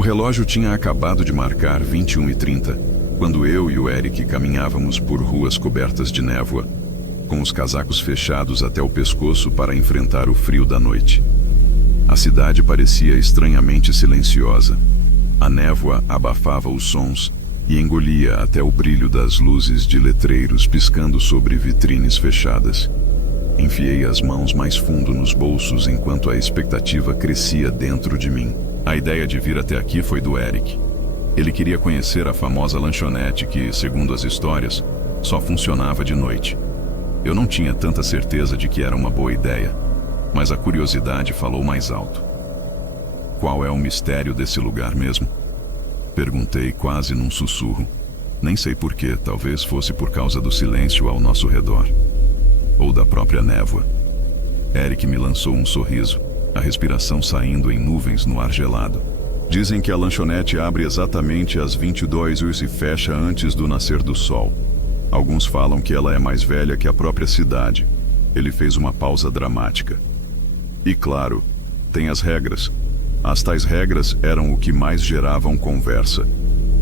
O relógio tinha acabado de marcar 21h30, quando eu e o Eric caminhávamos por ruas cobertas de névoa, com os casacos fechados até o pescoço para enfrentar o frio da noite. A cidade parecia estranhamente silenciosa. A névoa abafava os sons e engolia até o brilho das luzes de letreiros piscando sobre vitrines fechadas. Enfiei as mãos mais fundo nos bolsos enquanto a expectativa crescia dentro de mim. A ideia de vir até aqui foi do Eric. Ele queria conhecer a famosa lanchonete que, segundo as histórias, só funcionava de noite. Eu não tinha tanta certeza de que era uma boa ideia, mas a curiosidade falou mais alto. Qual é o mistério desse lugar mesmo? Perguntei quase num sussurro. Nem sei porquê, talvez fosse por causa do silêncio ao nosso redor. Ou da própria névoa. Eric me lançou um sorriso, a respiração saindo em nuvens no ar gelado. Dizem que a lanchonete abre exatamente às 22h e fecha antes do nascer do sol. Alguns falam que ela é mais velha que a própria cidade. Ele fez uma pausa dramática. E claro, tem as regras. As tais regras eram o que mais geravam conversa.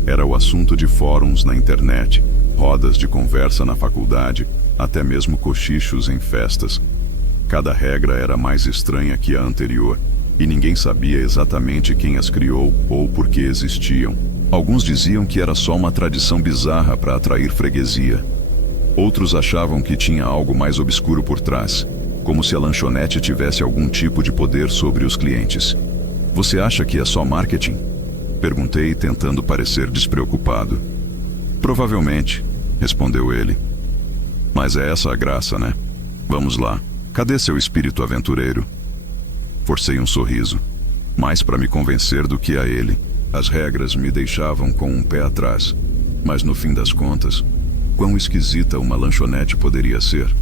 Era o assunto de fóruns na internet, rodas de conversa na faculdade, até mesmo cochichos em festas. Cada regra era mais estranha que a anterior, e ninguém sabia exatamente quem as criou ou por que existiam. Alguns diziam que era só uma tradição bizarra para atrair freguesia. Outros achavam que tinha algo mais obscuro por trás, como se a lanchonete tivesse algum tipo de poder sobre os clientes. Você acha que é só marketing? Perguntei, tentando parecer despreocupado. Provavelmente, respondeu ele. Mas é essa a graça, né? Vamos lá. Cadê seu espírito aventureiro? Forcei um sorriso, mais para me convencer do que a ele. As regras me deixavam com um pé atrás, mas no fim das contas, quão esquisita uma lanchonete poderia ser?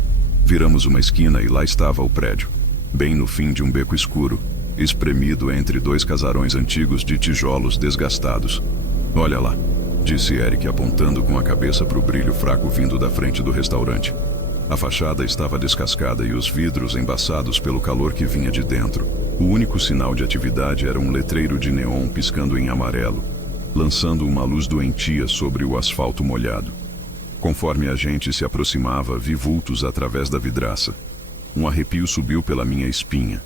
Viramos uma esquina e lá estava o prédio, bem no fim de um beco escuro, espremido entre dois casarões antigos de tijolos desgastados. Olha lá, disse Eric apontando com a cabeça para o brilho fraco vindo da frente do restaurante. A fachada estava descascada e os vidros embaçados pelo calor que vinha de dentro. O único sinal de atividade era um letreiro de neon piscando em amarelo, lançando uma luz doentia sobre o asfalto molhado. Conforme a gente se aproximava, vi vultos através da vidraça. Um arrepio subiu pela minha espinha.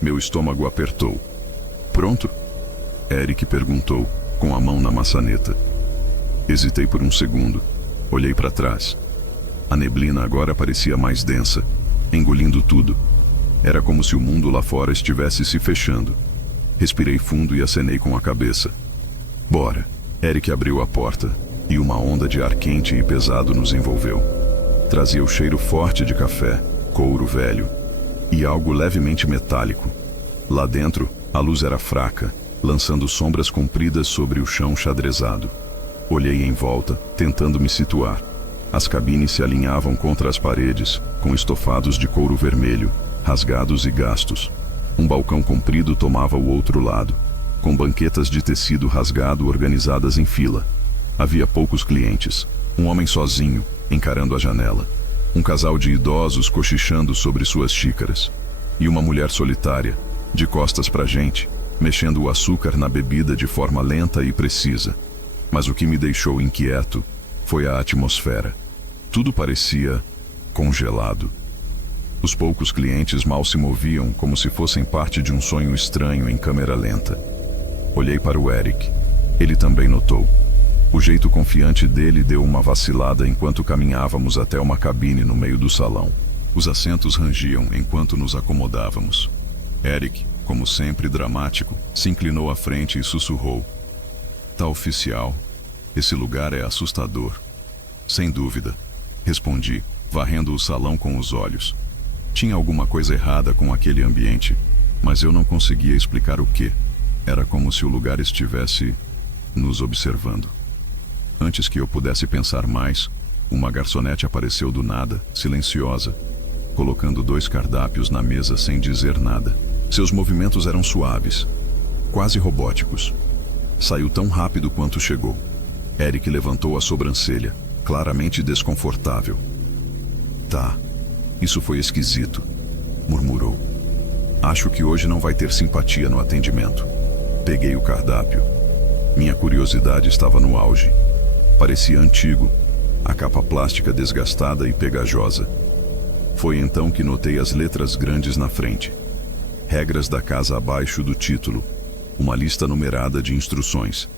Meu estômago apertou. Pronto? Eric perguntou, com a mão na maçaneta. Hesitei por um segundo. Olhei para trás. A neblina agora parecia mais densa, engolindo tudo. Era como se o mundo lá fora estivesse se fechando. Respirei fundo e acenei com a cabeça. Bora. Eric abriu a porta, e uma onda de ar quente e pesado nos envolveu. Trazia o cheiro forte de café, couro velho, e algo levemente metálico. Lá dentro, a luz era fraca, lançando sombras compridas sobre o chão xadrezado. Olhei em volta, tentando me situar. As cabines se alinhavam contra as paredes, com estofados de couro vermelho, rasgados e gastos. Um balcão comprido tomava o outro lado, com banquetas de tecido rasgado organizadas em fila. Havia poucos clientes. Um homem sozinho, encarando a janela. Um casal de idosos cochichando sobre suas xícaras. E uma mulher solitária, de costas pra gente, mexendo o açúcar na bebida de forma lenta e precisa. Mas o que me deixou inquieto foi a atmosfera. Tudo parecia congelado. Os poucos clientes mal se moviam como se fossem parte de um sonho estranho em câmera lenta. Olhei para o Eric. Ele também notou. O jeito confiante dele deu uma vacilada enquanto caminhávamos até uma cabine no meio do salão. Os assentos rangiam enquanto nos acomodávamos. Eric, como sempre dramático, se inclinou à frente e sussurrou. Tá oficial. Esse lugar é assustador. Sem dúvida, respondi, varrendo o salão com os olhos. Tinha alguma coisa errada com aquele ambiente, mas eu não conseguia explicar o quê. Era como se o lugar estivesse nos observando. Antes que eu pudesse pensar mais, uma garçonete apareceu do nada, silenciosa, colocando 2 cardápios na mesa sem dizer nada. Seus movimentos eram suaves, quase robóticos. Saiu tão rápido quanto chegou. Eric levantou a sobrancelha, claramente desconfortável. Tá, isso foi esquisito, murmurou. Acho que hoje não vai ter simpatia no atendimento. Peguei o cardápio. Minha curiosidade estava no auge. Parecia antigo, a capa plástica desgastada e pegajosa. Foi então que notei as letras grandes na frente. Regras da casa abaixo do título. Uma lista numerada de instruções.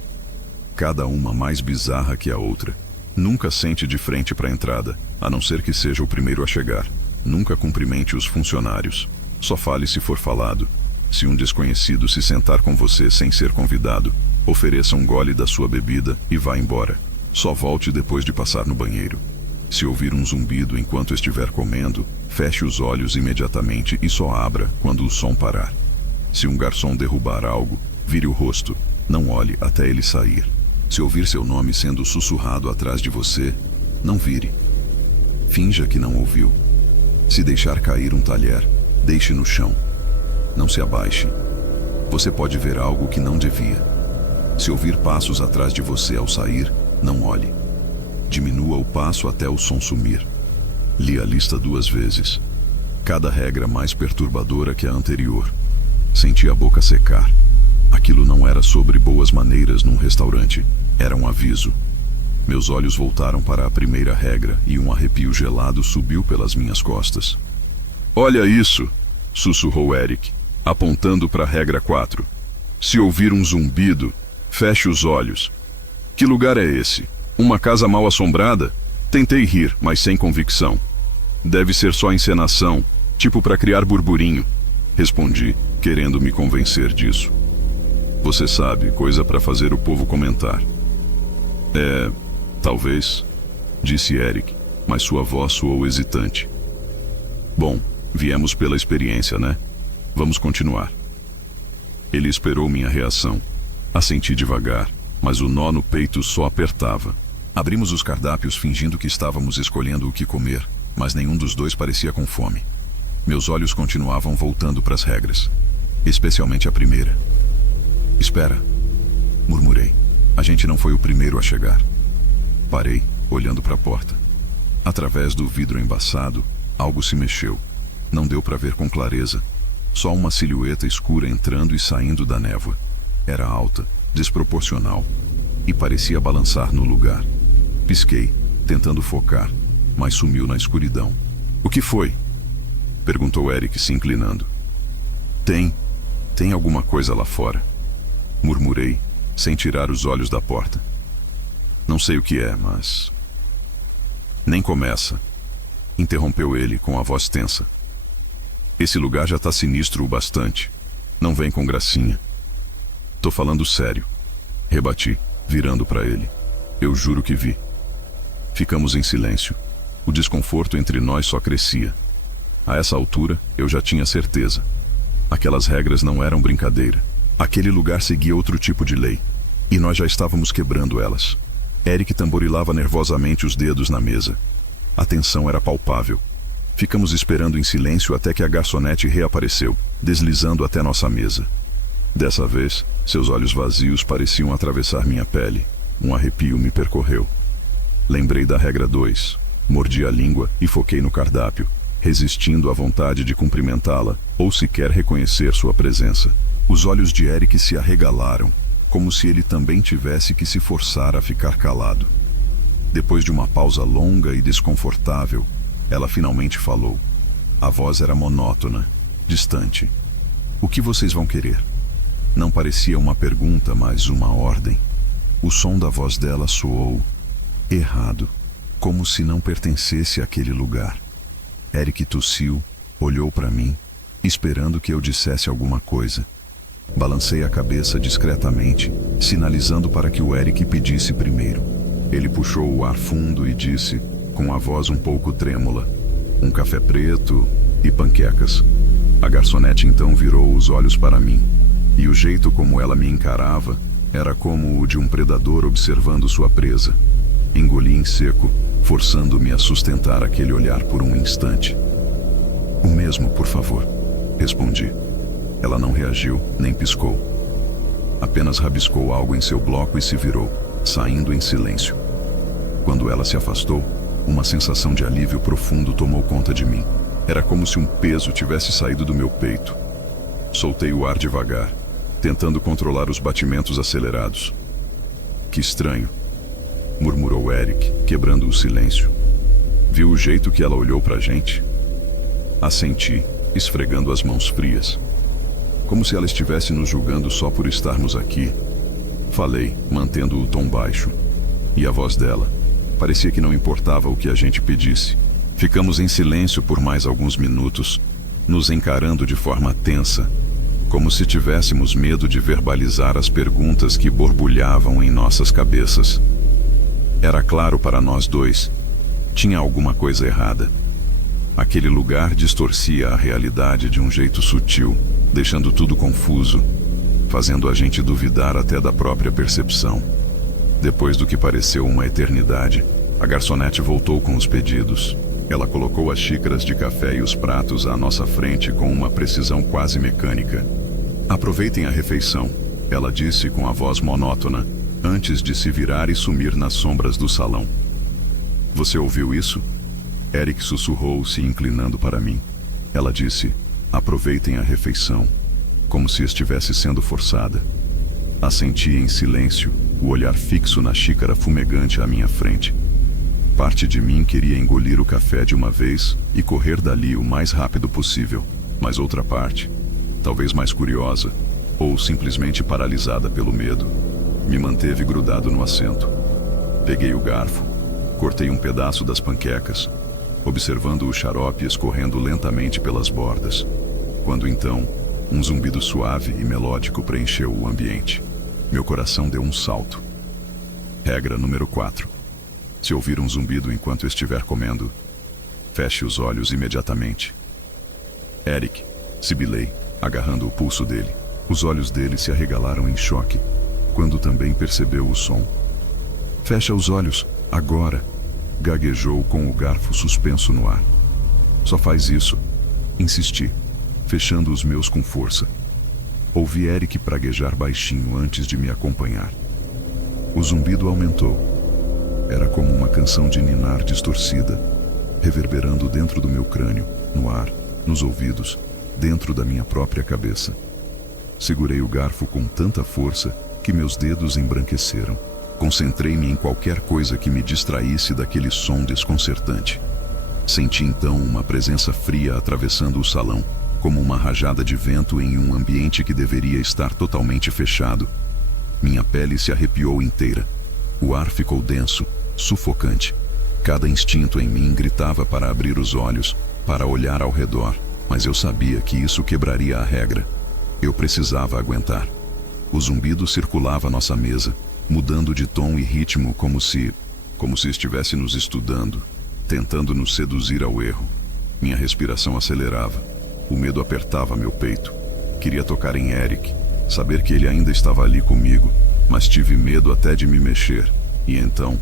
Cada uma mais bizarra que a outra. Nunca sente de frente para a entrada, a não ser que seja o primeiro a chegar. Nunca cumprimente os funcionários. Só fale se for falado. Se um desconhecido se sentar com você sem ser convidado, ofereça um gole da sua bebida e vá embora. Só volte depois de passar no banheiro. Se ouvir um zumbido enquanto estiver comendo, feche os olhos imediatamente e só abra quando o som parar. Se um garçom derrubar algo, vire o rosto. Não olhe até ele sair. Se ouvir seu nome sendo sussurrado atrás de você, não vire. Finja que não ouviu. Se deixar cair um talher, deixe no chão. Não se abaixe. Você pode ver algo que não devia. Se ouvir passos atrás de você ao sair, não olhe. Diminua o passo até o som sumir. Li a lista 2 vezes. Cada regra mais perturbadora que a anterior. Senti a boca secar. Aquilo não era sobre boas maneiras num restaurante. Era um aviso. Meus olhos voltaram para a primeira regra e um arrepio gelado subiu pelas minhas costas. Olha isso! Sussurrou Eric, apontando para a regra 4. Se ouvir um zumbido, feche os olhos. Que lugar é esse? Uma casa mal assombrada? Tentei rir, mas sem convicção. Deve ser só encenação, tipo para criar burburinho. Respondi, querendo me convencer disso. Você sabe, coisa para fazer o povo comentar. Talvez, disse Eric, mas sua voz soou hesitante. Bom, viemos pela experiência, né? Vamos continuar. Ele esperou minha reação. Assenti devagar, mas o nó no peito só apertava. Abrimos os cardápios fingindo que estávamos escolhendo o que comer, mas nenhum dos dois parecia com fome. Meus olhos continuavam voltando para as regras, especialmente a primeira. Espera, murmurei. A gente não foi o primeiro a chegar. Parei, olhando para a porta. Através do vidro embaçado, algo se mexeu. Não deu para ver com clareza. Só uma silhueta escura entrando e saindo da névoa. Era alta, desproporcional, e parecia balançar no lugar. Pisquei, tentando focar, mas sumiu na escuridão. O que foi? Perguntou Eric, se inclinando. Tem alguma coisa lá fora. Murmurei, sem tirar os olhos da porta. Não sei o que é, mas... Nem começa, interrompeu ele com a voz tensa. Esse lugar já tá sinistro o bastante. Não vem com gracinha. Tô falando sério, rebati, virando para ele. Eu juro que vi. Ficamos em silêncio. O desconforto entre nós só crescia. A essa altura, eu já tinha certeza. Aquelas regras não eram brincadeira. Aquele lugar seguia outro tipo de lei. E nós já estávamos quebrando elas. Eric tamborilava nervosamente os dedos na mesa. A tensão era palpável. Ficamos esperando em silêncio até que a garçonete reapareceu, deslizando até nossa mesa. Dessa vez, seus olhos vazios pareciam atravessar minha pele. Um arrepio me percorreu. Lembrei da regra 2. Mordi a língua e foquei no cardápio, resistindo à vontade de cumprimentá-la ou sequer reconhecer sua presença. Os olhos de Eric se arregalaram, como se ele também tivesse que se forçar a ficar calado. Depois de uma pausa longa e desconfortável, ela finalmente falou. A voz era monótona, distante. O que vocês vão querer? Não parecia uma pergunta, mas uma ordem. O som da voz dela soou errado, como se não pertencesse àquele lugar. Eric tossiu, olhou para mim, esperando que eu dissesse alguma coisa. Balancei a cabeça discretamente, sinalizando para que o Eric pedisse primeiro. Ele puxou o ar fundo e disse, com a voz um pouco trêmula, um café preto e panquecas. A garçonete então virou os olhos para mim, e o jeito como ela me encarava era como o de um predador observando sua presa. Engoli em seco, forçando-me a sustentar aquele olhar por um instante. O mesmo, por favor, respondi. Ela não reagiu, nem piscou. Apenas rabiscou algo em seu bloco e se virou, saindo em silêncio. Quando ela se afastou, uma sensação de alívio profundo tomou conta de mim. Era como se um peso tivesse saído do meu peito. Soltei o ar devagar, tentando controlar os batimentos acelerados. Que estranho, murmurou Eric, quebrando o silêncio. Viu o jeito que ela olhou pra gente? Assenti, esfregando as mãos frias. Como se ela estivesse nos julgando só por estarmos aqui. Falei, mantendo o tom baixo. E a voz dela parecia que não importava o que a gente pedisse. Ficamos em silêncio por mais alguns minutos, nos encarando de forma tensa, como se tivéssemos medo de verbalizar as perguntas que borbulhavam em nossas cabeças. Era claro para nós dois. Tinha alguma coisa errada. Aquele lugar distorcia a realidade de um jeito sutil, deixando tudo confuso, fazendo a gente duvidar até da própria percepção. Depois do que pareceu uma eternidade, a garçonete voltou com os pedidos. Ela colocou as xícaras de café e os pratos à nossa frente com uma precisão quase mecânica. Aproveitem a refeição, ela disse com a voz monótona, antes de se virar e sumir nas sombras do salão. Você ouviu isso? Eric sussurrou, se inclinando para mim. Ela disse, aproveitem a refeição, como se estivesse sendo forçada. Assenti em silêncio, o olhar fixo na xícara fumegante à minha frente. Parte de mim queria engolir o café de uma vez e correr dali o mais rápido possível, mas outra parte, talvez mais curiosa, ou simplesmente paralisada pelo medo, me manteve grudado no assento. Peguei o garfo, cortei um pedaço das panquecas, observando o xarope escorrendo lentamente pelas bordas, quando então, um zumbido suave e melódico preencheu o ambiente. Meu coração deu um salto. Regra número 4. Se ouvir um zumbido enquanto estiver comendo, feche os olhos imediatamente. Eric, sibilei, agarrando o pulso dele. Os olhos dele se arregalaram em choque, quando também percebeu o som. Fecha os olhos, agora, gaguejou com o garfo suspenso no ar. Só faz isso, insisti, fechando os meus com força. Ouvi Eric praguejar baixinho antes de me acompanhar. O zumbido aumentou. Era como uma canção de ninar distorcida, reverberando dentro do meu crânio, no ar, nos ouvidos, dentro da minha própria cabeça. Segurei o garfo com tanta força que meus dedos embranqueceram. Concentrei-me em qualquer coisa que me distraísse daquele som desconcertante. Senti então uma presença fria atravessando o salão, como uma rajada de vento em um ambiente que deveria estar totalmente fechado. Minha pele se arrepiou inteira. O ar ficou denso, sufocante. Cada instinto em mim gritava para abrir os olhos, para olhar ao redor, mas eu sabia que isso quebraria a regra. Eu precisava aguentar. O zumbido circulava nossa mesa, mudando de tom e ritmo como se estivesse nos estudando, tentando nos seduzir ao erro. Minha respiração acelerava. O medo apertava meu peito. Queria tocar em Eric, saber que ele ainda estava ali comigo, mas tive medo até de me mexer. E então,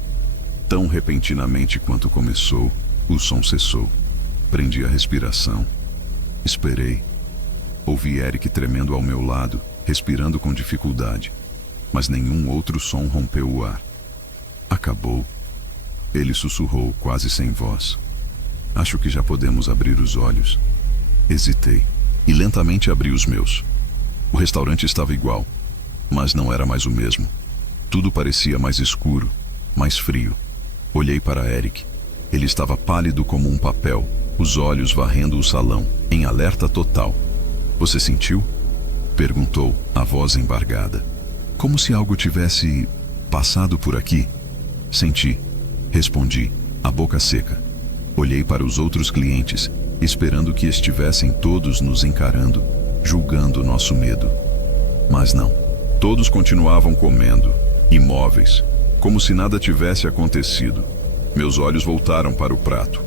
tão repentinamente quanto começou, o som cessou. Prendi a respiração. Esperei. Ouvi Eric tremendo ao meu lado, respirando com dificuldade, mas nenhum outro som rompeu o ar. Acabou. Ele sussurrou, quase sem voz. Acho que já podemos abrir os olhos. Hesitei, e lentamente abri os meus. O restaurante estava igual, mas não era mais o mesmo. Tudo parecia mais escuro, mais frio. Olhei para Eric. Ele estava pálido como um papel, os olhos varrendo o salão, em alerta total. Você sentiu? Perguntou, a voz embargada. Como se algo tivesse passado por aqui. Senti. Respondi, a boca seca. Olhei para os outros clientes, esperando que estivessem todos nos encarando, julgando nosso medo. Mas não. Todos continuavam comendo, imóveis, como se nada tivesse acontecido. Meus olhos voltaram para o prato.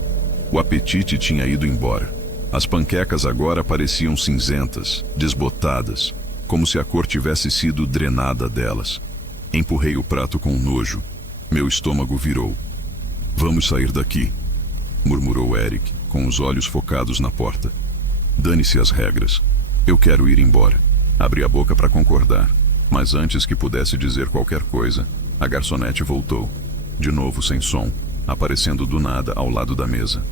O apetite tinha ido embora. As panquecas agora pareciam cinzentas, desbotadas, como se a cor tivesse sido drenada delas. Empurrei o prato com nojo. Meu estômago virou. Vamos sair daqui, murmurou Eric, com os olhos focados na porta. Dane-se as regras. Eu quero ir embora. Abri a boca para concordar, mas antes que pudesse dizer qualquer coisa, a garçonete voltou, de novo sem som, aparecendo do nada ao lado da mesa.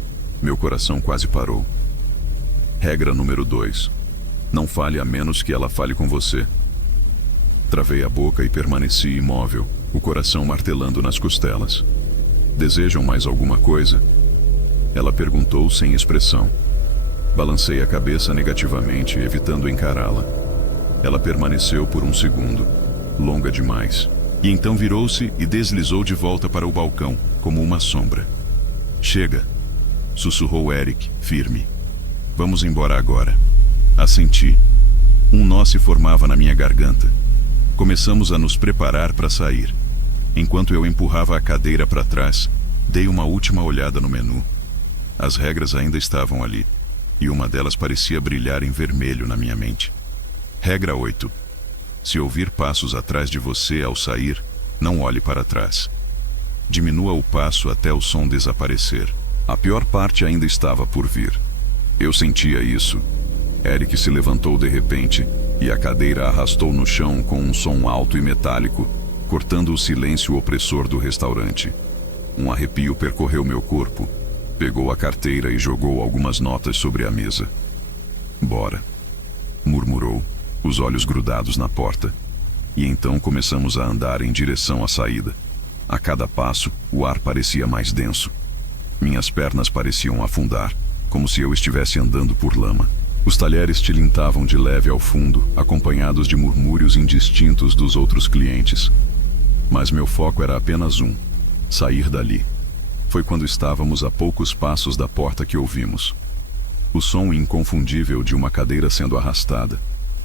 Meu coração quase parou. Regra número 2. Não fale a menos que ela fale com você. Travei a boca e permaneci imóvel, o coração martelando nas costelas. Desejam mais alguma coisa? Ela perguntou sem expressão. Balancei a cabeça negativamente, evitando encará-la. Ela permaneceu por um segundo, longa demais, e então virou-se e deslizou de volta para o balcão, como uma sombra. Chega, sussurrou Eric, firme. Vamos embora agora. Assenti. Um nó se formava na minha garganta. Começamos a nos preparar para sair. Enquanto eu empurrava a cadeira para trás, dei uma última olhada no menu. As regras ainda estavam ali, e uma delas parecia brilhar em vermelho na minha mente. Regra 8. Se ouvir passos atrás de você ao sair, não olhe para trás. Diminua o passo até o som desaparecer. A pior parte ainda estava por vir. Eu sentia isso. Eric se levantou de repente, e a cadeira arrastou no chão com um som alto e metálico, cortando o silêncio opressor do restaurante. Um arrepio percorreu meu corpo. Pegou a carteira e jogou algumas notas sobre a mesa. Bora, murmurou, os olhos grudados na porta. E então começamos a andar em direção à saída. A cada passo, o ar parecia mais denso. Minhas pernas pareciam afundar, como se eu estivesse andando por lama. Os talheres tilintavam de leve ao fundo, acompanhados de murmúrios indistintos dos outros clientes. Mas meu foco era apenas um: sair dali. Foi quando estávamos a poucos passos da porta que ouvimos o som inconfundível de uma cadeira sendo arrastada,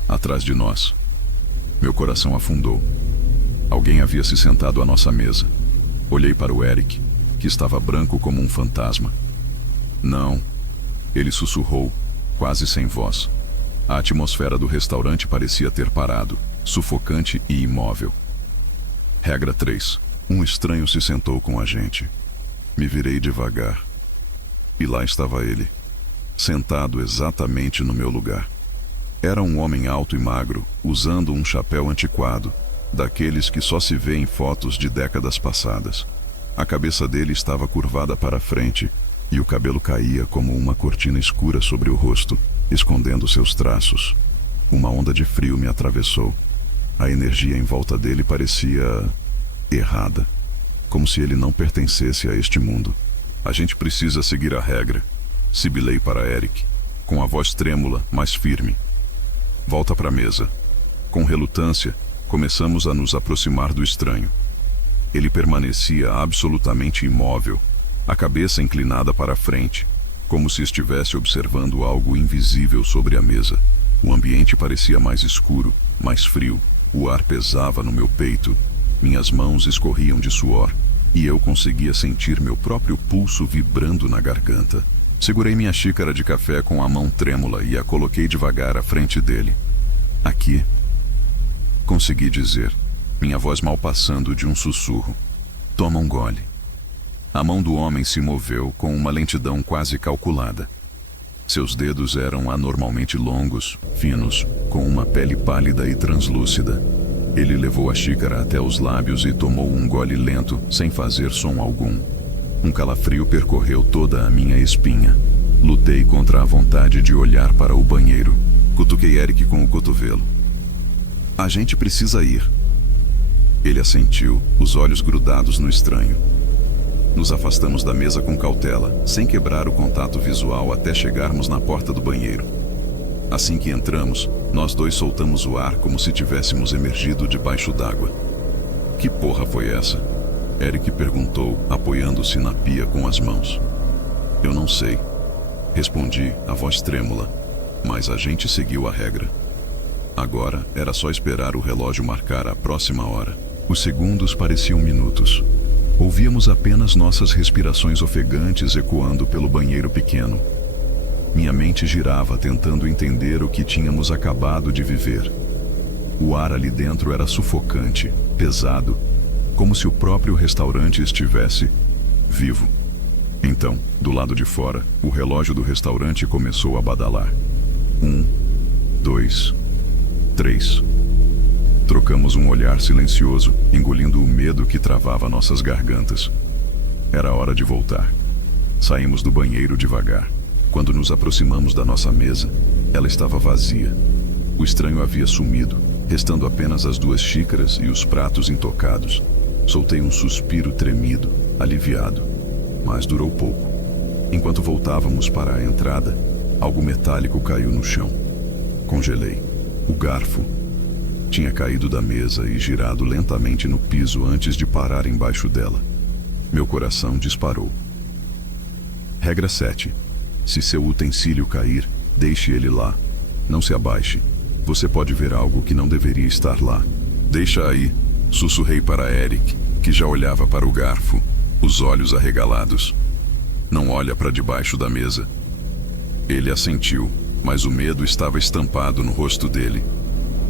atrás de nós. Meu coração afundou. Alguém havia se sentado à nossa mesa. Olhei para o Eric, que estava branco como um fantasma. Não, ele sussurrou, quase sem voz. A atmosfera do restaurante parecia ter parado, sufocante e imóvel. Regra 3. Um estranho se sentou com a gente. Me virei devagar. E lá estava ele, sentado exatamente no meu lugar. Era um homem alto e magro, usando um chapéu antiquado, daqueles que só se vê em fotos de décadas passadas. A cabeça dele estava curvada para frente, e o cabelo caía como uma cortina escura sobre o rosto, escondendo seus traços. Uma onda de frio me atravessou. A energia em volta dele parecia errada, como se ele não pertencesse a este mundo. A gente precisa seguir a regra, sibilei para Eric, com a voz trêmula, mas firme. Volta para a mesa. Com relutância, começamos a nos aproximar do estranho. Ele permanecia absolutamente imóvel, a cabeça inclinada para a frente, como se estivesse observando algo invisível sobre a mesa. O ambiente parecia mais escuro, mais frio. O ar pesava no meu peito. Minhas mãos escorriam de suor, e eu conseguia sentir meu próprio pulso vibrando na garganta. Segurei minha xícara de café com a mão trêmula e a coloquei devagar à frente dele. Aqui, consegui dizer, minha voz mal passando de um sussurro. Toma um gole. A mão do homem se moveu com uma lentidão quase calculada. Seus dedos eram anormalmente longos, finos, com uma pele pálida e translúcida. Ele levou a xícara até os lábios e tomou um gole lento, sem fazer som algum. Um calafrio percorreu toda a minha espinha. Lutei contra a vontade de olhar para o banheiro. Cutuquei Eric com o cotovelo. A gente precisa ir. Ele assentiu, os olhos grudados no estranho. Nos afastamos da mesa com cautela, sem quebrar o contato visual até chegarmos na porta do banheiro. Assim que entramos, nós dois soltamos o ar como se tivéssemos emergido debaixo d'água. Que porra foi essa? Eric perguntou, apoiando-se na pia com as mãos. Eu não sei. Respondi, a voz trêmula, mas a gente seguiu a regra. Agora era só esperar o relógio marcar a próxima hora. Os segundos pareciam minutos. Ouvíamos apenas nossas respirações ofegantes ecoando pelo banheiro pequeno. Minha mente girava tentando entender o que tínhamos acabado de viver. O ar ali dentro era sufocante, pesado, como se o próprio restaurante estivesse vivo. Então, do lado de fora, o relógio do restaurante começou a badalar. 1, 2, 3. Trocamos um olhar silencioso, engolindo o medo que travava nossas gargantas. Era hora de voltar. Saímos do banheiro devagar. Quando nos aproximamos da nossa mesa, ela estava vazia. O estranho havia sumido, restando apenas as 2 xícaras e os pratos intocados. Soltei um suspiro tremido, aliviado, mas durou pouco. Enquanto voltávamos para a entrada, algo metálico caiu no chão. Congelei. O garfo tinha caído da mesa e girado lentamente no piso antes de parar embaixo dela. Meu coração disparou. Regra 7. Se seu utensílio cair, deixe ele lá. Não se abaixe. Você pode ver algo que não deveria estar lá. Deixa aí, sussurrei para Eric, que já olhava para o garfo, os olhos arregalados. Não olha para debaixo da mesa. Ele assentiu, mas o medo estava estampado no rosto dele.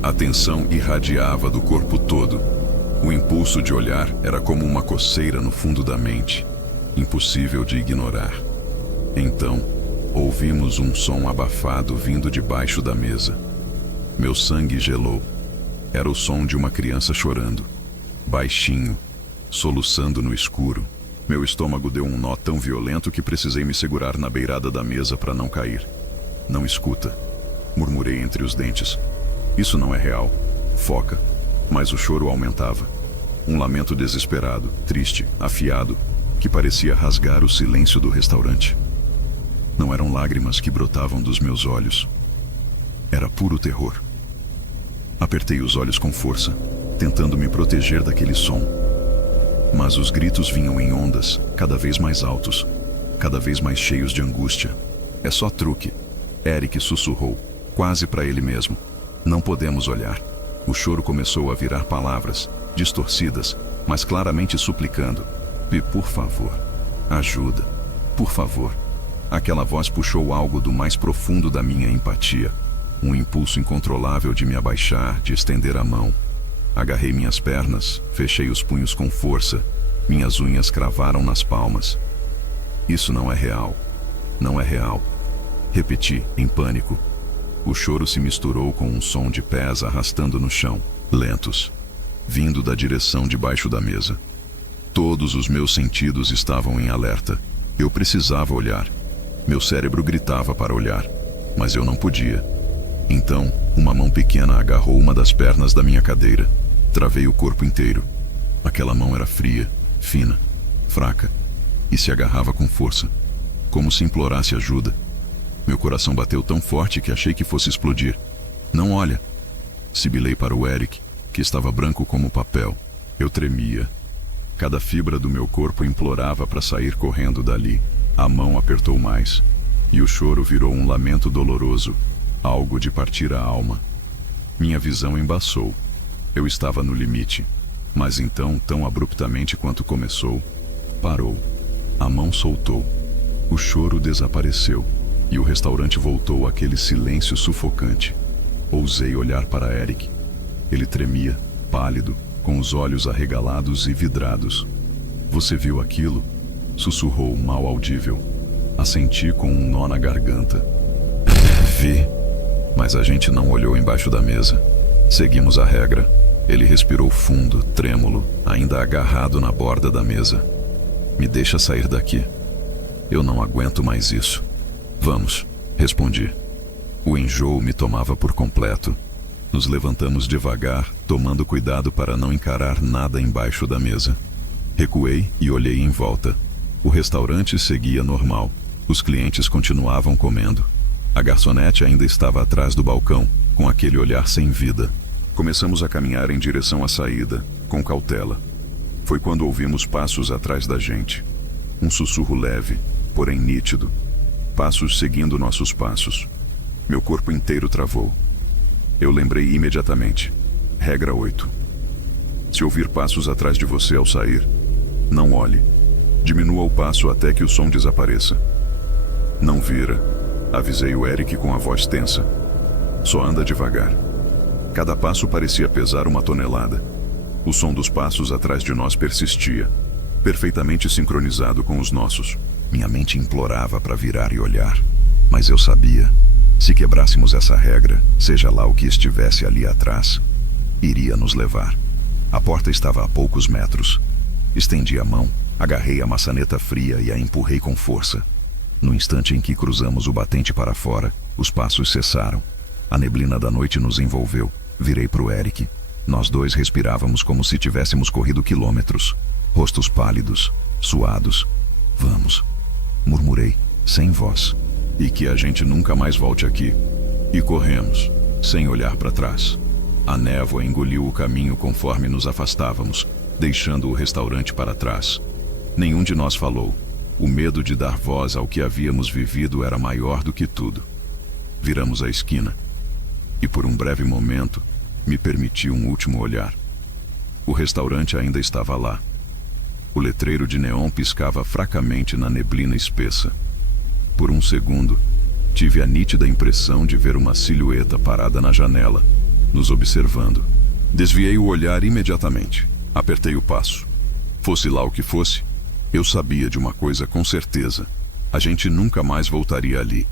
A tensão irradiava do corpo todo. O impulso de olhar era como uma coceira no fundo da mente, impossível de ignorar. Então, ouvimos um som abafado vindo debaixo da mesa. Meu sangue gelou. Era o som de uma criança chorando, baixinho, soluçando no escuro. Meu estômago deu um nó tão violento que precisei me segurar na beirada da mesa para não cair. Não escuta, murmurei entre os dentes. Isso não é real. Foca. Mas o choro aumentava. Um lamento desesperado, triste, afiado, que parecia rasgar o silêncio do restaurante. Não eram lágrimas que brotavam dos meus olhos. Era puro terror. Apertei os olhos com força, tentando me proteger daquele som. Mas os gritos vinham em ondas, cada vez mais altos, cada vez mais cheios de angústia. É só truque, Eric sussurrou, quase para ele mesmo. Não podemos olhar. O choro começou a virar palavras, distorcidas, mas claramente suplicando. Por favor, ajuda, por favor. Aquela voz puxou algo do mais profundo da minha empatia. Um impulso incontrolável de me abaixar, de estender a mão. Agarrei minhas pernas, fechei os punhos com força. Minhas unhas cravaram nas palmas. Isso não é real. Não é real. Repeti, em pânico. O choro se misturou com um som de pés arrastando no chão, lentos, vindo da direção debaixo da mesa. Todos os meus sentidos estavam em alerta. Eu precisava olhar. Meu cérebro gritava para olhar, mas eu não podia. Então, uma mão pequena agarrou uma das pernas da minha cadeira. Travei o corpo inteiro. Aquela mão era fria, fina, fraca, e se agarrava com força, como se implorasse ajuda. Meu coração bateu tão forte que achei que fosse explodir. Não olha! Sibilei para o Eric, que estava branco como papel. Eu tremia. Cada fibra do meu corpo implorava para sair correndo dali. A mão apertou mais, e o choro virou um lamento doloroso, algo de partir a alma. Minha visão embaçou. Eu estava no limite, mas então, tão abruptamente quanto começou, parou. A mão soltou. O choro desapareceu, e o restaurante voltou àquele silêncio sufocante. Ousei olhar para Eric. Ele tremia, pálido, com os olhos arregalados e vidrados. Você viu aquilo? Sussurrou mal audível. Assenti com um nó na garganta. Vi, mas a gente não olhou embaixo da mesa. Seguimos a regra. Ele respirou fundo, trêmulo, ainda agarrado na borda da mesa. Me deixa sair daqui. Eu não aguento mais isso. Vamos, respondi. O enjoo me tomava por completo. Nos levantamos devagar, tomando cuidado para não encarar nada embaixo da mesa. Recuei e olhei em volta. O restaurante seguia normal. Os clientes continuavam comendo. A garçonete ainda estava atrás do balcão, com aquele olhar sem vida. Começamos a caminhar em direção à saída, com cautela. Foi quando ouvimos passos atrás da gente. Um sussurro leve, porém nítido. Passos seguindo nossos passos. Meu corpo inteiro travou. Eu lembrei imediatamente. Regra 8. Se ouvir passos atrás de você ao sair, não olhe. Diminua o passo até que o som desapareça. Não vira, avisei o Eric com a voz tensa. Só anda devagar. Cada passo parecia pesar 1 tonelada. O som dos passos atrás de nós persistia, perfeitamente sincronizado com os nossos. Minha mente implorava para virar e olhar, mas eu sabia, se quebrássemos essa regra, seja lá o que estivesse ali atrás, iria nos levar. A porta estava a poucos metros. Estendi a mão, agarrei a maçaneta fria e a empurrei com força. No instante em que cruzamos o batente para fora, os passos cessaram. A neblina da noite nos envolveu. Virei para o Eric. Nós dois respirávamos como se tivéssemos corrido quilômetros, rostos pálidos, suados. Vamos, murmurei, sem voz. E que a gente nunca mais volte aqui. E corremos, sem olhar para trás. A névoa engoliu o caminho conforme nos afastávamos, deixando o restaurante para trás. Nenhum de nós falou. O medo de dar voz ao que havíamos vivido era maior do que tudo. Viramos a esquina. E por um breve momento, me permiti um último olhar. O restaurante ainda estava lá. O letreiro de neon piscava fracamente na neblina espessa. Por um segundo, tive a nítida impressão de ver uma silhueta parada na janela, nos observando. Desviei o olhar imediatamente. Apertei o passo. Fosse lá o que fosse, eu sabia de uma coisa com certeza. A gente nunca mais voltaria ali.